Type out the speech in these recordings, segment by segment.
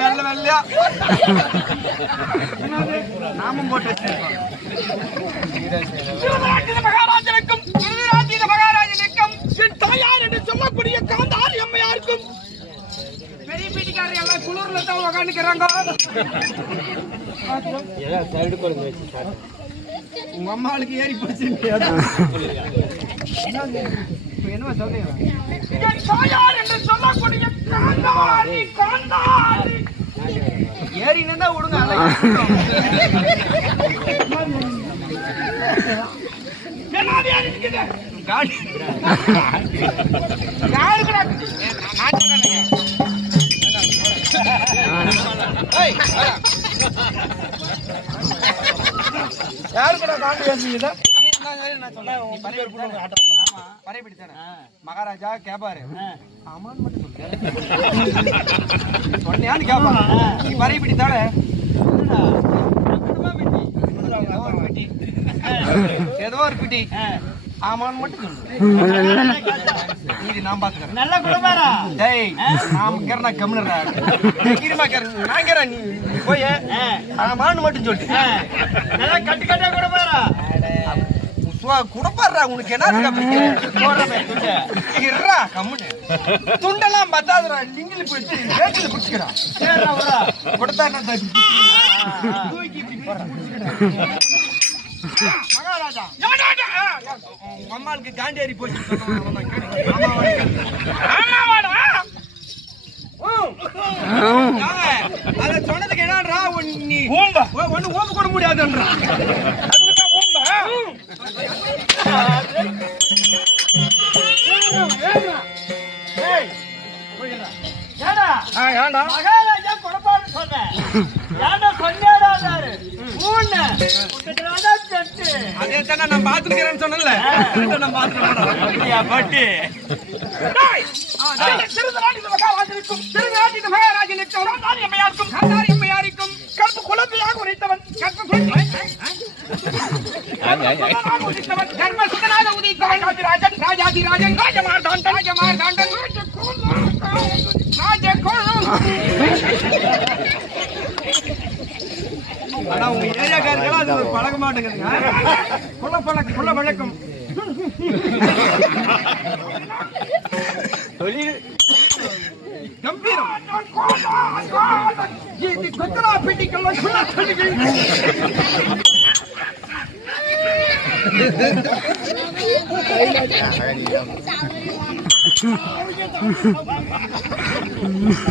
வெள்ள வெள்ளையா நாமம் போட்டு மகாராஜனுக்கும் மகாராஜனுக்கும் என் தாயார் என்று சொல்லக்கூடிய காந்தாரி அம்மையாருக்கும் பெரிய பீட்டிக்காரர் எல்லாம் குளிர்ல தான் உக்காந்துக்கிறாங்க. உங்க அம்மாளுக்கு ஏறி போச்சு என்ன சொல்றீங்க? ஏறினா தான் விடுங்க. யாரு கூட காண்டு பேசுறீங்க? மகாராஜா கேப்பாரு சொன்னியான்னு கேப்பாரு. நீ பறைய பிடித்தால ஏதோ ஒரு பிடி ஆமான்னு மட்டும் சொல்லு. இது நான் பாத்துக்கிறேன். நல்ல குடும்பரா டேய் நான் கேறனா கம்னறா கீரிமா கேற நான் கேற நீ போய் ஆமான்னு மட்டும் சொல்லு. நல்லா கட்டி கட்டா குடும்பரா குடப்பாடுறா உனக்கு என்ன கம்முன்னு துண்டெல்லாம் பத்தாதுடா. லிங்கில் போயிட்டு வேட்டில பிடிச்சிக்கிறா கொடுத்தா மகாராஜா அம்மாளுக்கு காண்டேரி போச்சு. அத சொன்னதுக்கு என்னன்றா நீ ஒண்ணு ஓம்ப கூட முடியாதுன்றா. அதுக்குதான் ஓம்ப மகாராஜா குடப்பாடு சொன்னேன். அதே தானே நான் பாத்துக்கிறேன்னு சொன்னேன்ல. நான் மகாராஜனுக்கும் கற்பு குழந்தையாக உரைத்தவன் ராஜாதிராஜன் ராஜமார்தாண்டன் ராஜமார்தாண்டன் ஆனா உங்க ஏரியாக்காரர்களா அது பழக மாட்டேங்குதுங்க. குள்ள வழக்கம் கம்பீரம் கொத்தரா பெட்டிக்கெல்லாம்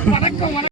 வணக்கம்.